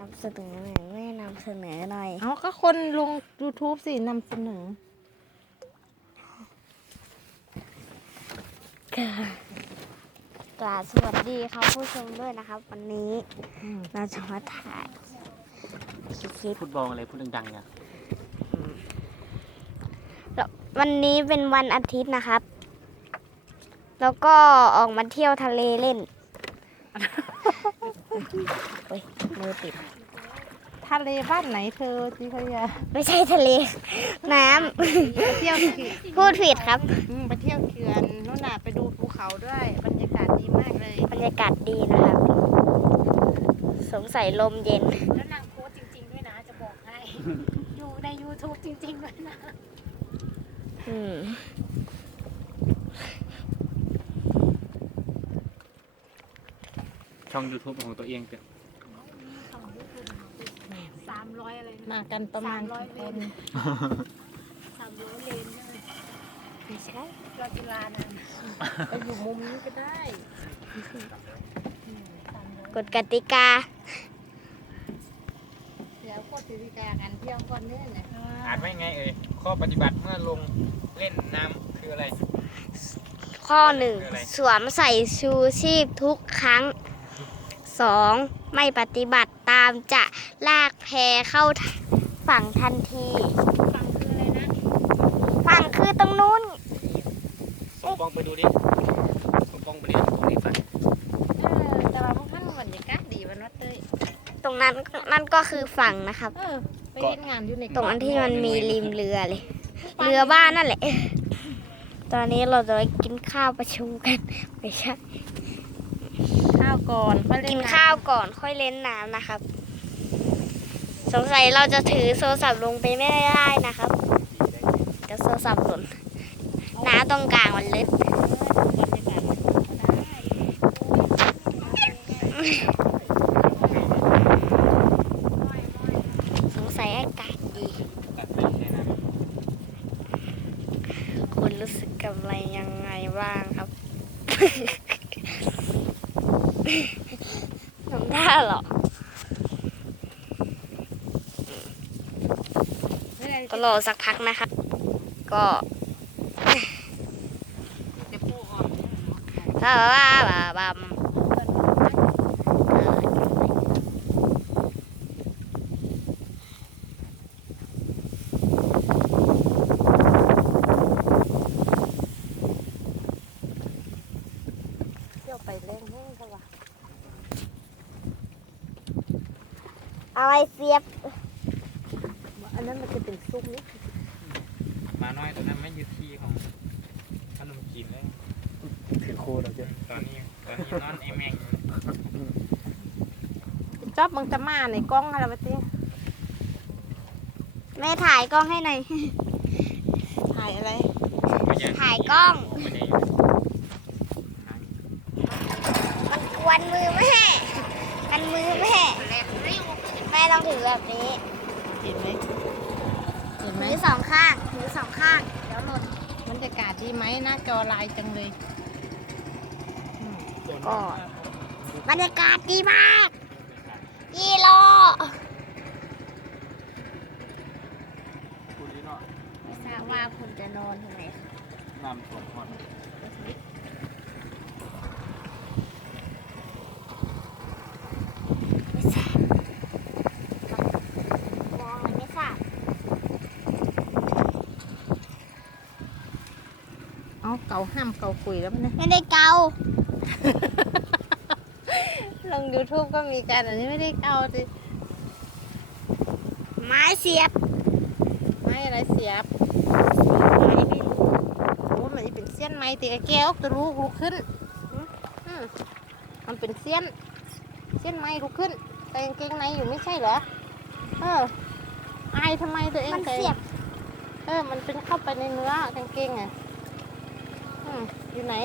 นำเสนอหน่อยไม่นำเสนอหน่อย เอาก็คนลง YouTube สินำเสนอ กราบสวัสดีครับผู้ชมด้วยนะครับ วันนี้เราจะมาถ่ายคลิป ฟุตบอลอะไรพูดดังๆเนี่ย แล้ววันนี้เป็นวันอาทิตย์นะครับ แล้วก็ออกมาเที่ยวทะเลเล่นโอ้ยมือติด ทะเลบ้านไหนเธอจิพยา ไม่ใช่ทะเล น้ำ ไปเที่ยวเขื่อน พูดผิดครับ ไปเที่ยวเขื่อนนู่นน่ะไปดูภูเขาด้วยบรรยากาศดีมากเลย บรรยากาศดีนะครับ สงสัยลมเย็น แล้วนางโพสต์จริงๆด้วยนะ จะบอกให้ อยู่ใน YouTube จริงๆด้วยนะ อืม ช่อง YouTube ของตัวเองเกิด 300 อะไรนะ มากันประมาณ 300 คน 300 เลนใช่ไหม ไม่ใช่ เราจุฬานะ ไปอยู่มุมนี้ก็ได้ กฎกติกา เดี๋ยวพูดถึงการเที่ยวก่อนเนี่ยนะ อ่านไว้ไงเอ่ยข้อปฏิบัติเมื่อลงเล่นน้ำคืออะไร ข้อ 1 สวมใส่ชูชีพทุกครั้ง 2. ไม่ปฏิบัติตามจะลากแพเข้าฝั่งทันที ฝั่งคืออะไรนะ ฝั่งคือตรงนู้น สมปองไปดูดิสมปองไปดิตรงนี้ไป แต่ว่าพวกท่านบรรยากาศดีวันวัดเต้ย ตรงนั้นนั่นก็คือฝั่งนะครับ ไปเล่นงานอยู่ใน ตรงอันที่มันมีริมเรือเลย เรือบ้านนั่นแหละ ตอนนี้เราจะไปกินข้าวประชุมกันไม่ใช่ ข้าวก่อนค่อยเล่ กิ น นข้าวก่อนค่อยเล่นน้ำนะครับ สงสัยเราจะถือโทรศัพท์ลงไปไม่ได้นะครับเดี๋ยวโทรศัพท์หล่นน้ำตรงกลางมันลึกสงสัยอากาศดี ตัดไปแค่นั้น คุณรู้สึกกับอะไรยังไงบ้างครับ ทำได้เหรอ ก็รอสักพักนะครับ ก็ จะปูออก บัมเที่ยวไปเล่นแห้งกันวะอะไรเสียบ อันนั้นมันจะเป็นซุ้มนี่ มาน้อยตอนนั้นไม่ยึดที่ของขนมจีนเลยถือโคเราจะตอนนี้นอนไอแมง จ๊อบมึงจะมาในกล้องอะไรวะตี แม่ถ่ายกล้องให้หน่อย ถ่ายอะไร ถ่ายกล้อง มันกวนมือแม่มันมือแม่แม่ต้องถือแบบนี้ เห็นไหมเห็นไหม ถือสองข้างถือสองข้างเดี๋ยวหล่น บรรยากาศดีไหมหน้าจอลายจังเลย ก็บรรยากาศดีมากกิโล พูดดิเนาะ ไม่ทราบว่าคุณจะนอนตรงไหน น้ำท่วมหมด ไม่ทราบมองมันไม่ทราบ เอาเก่าห้ามเก่าคุยแล้วมันนะ ไม่ได้เกา ลง YouTube ก็มีกันอันนี้ไม่ได้เก่าสิ ไม้เสียบ ไม่อะไรเสียบ ไม้ไม่รู้ โอ้มันจะเป็นเส้นไม้ตีแก้วตัวลูกลุกขึ้นมันเป็นเส้นไม้ลุกขึ้นแต่กางเกงในอยู่ไม่ใช่เหรออายทำไมตัวเอง มัน ใส่ เสียบ มันเป็นเข้าไปในเนื้อกางเกงอ่ะอยู่ไหน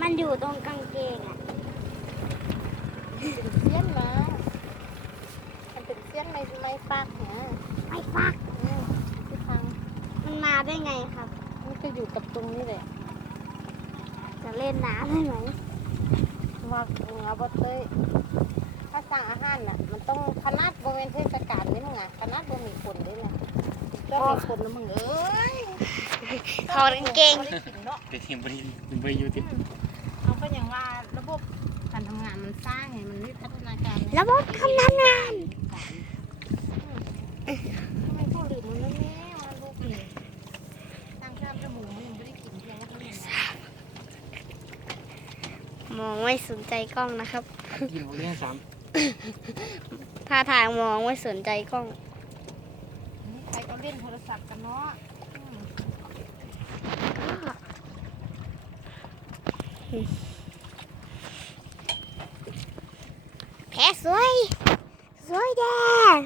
มันอยู่ตรงกางเกงอ่ะ เป็นเส้นมามันเป็นเส้นไม้ฟากเนี่ย ไม่ฟัก ที่ทาง มันมาได้ไงครับ มันจะอยู่กับตรงนี้เลย จะเล่นน้ำได้ไหม ม มาเอาบะเตยถ้าสั่งอาหารน่ะมันต้องขนาดบริเวณเทศกาลนี่มึงอ่ะขนาดบ่มีคนเลยนะก็มีคนนะมึงเอ้ย ถอดกางเกง บ่ได้กินเนาะ แต่ทีมบริยูทิพ เขาก็อย่างว่าระบบการทำงานมันสร้างไงมันไม่พัฒนาการ ระบบทำงาน ทำไมผู้หลิตมันไม่แม่มันลูกนี่ตั้งข้ามจมูกมันยังไม่ได้กินเพียงแค่นั้นเอง มองไม่สนใจกล้องนะครับ กินเรื่องซ้ ท่าทางมองไม่สนใจกล้อง นี่ใครก็เล่นโทรศัพท์กันเนาะอืม แพ้สวย สวยแดง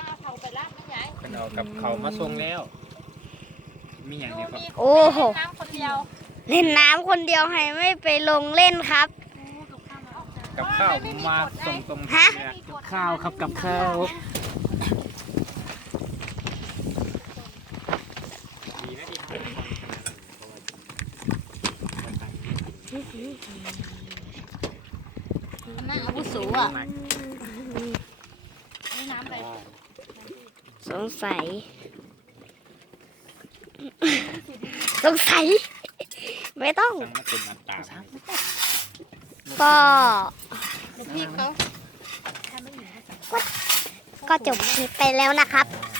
ลาเขาไปลาดไม่ใหญ่ ำเป็นเอากับเขามาส่งแล้ว มีอย่างเดียวครับ โอ้โห น้ำคนเดียว เล่นน้ำคนเดียวให้ไม่ไปลงเล่นครับ กับข้าวมาส่งตรง ฮะ เนี่ยกับข้าวครับกับข้าวดีนะที่ หน้าอาวุโสอ่ะ นี่น้ำอะไร สงสัย สงสัย ไม่ต้อง สั่งมาเป็นน้ำตาล ก็ พี่เขา ก็จบคลิปไปแล้วนะครับ อ๋อ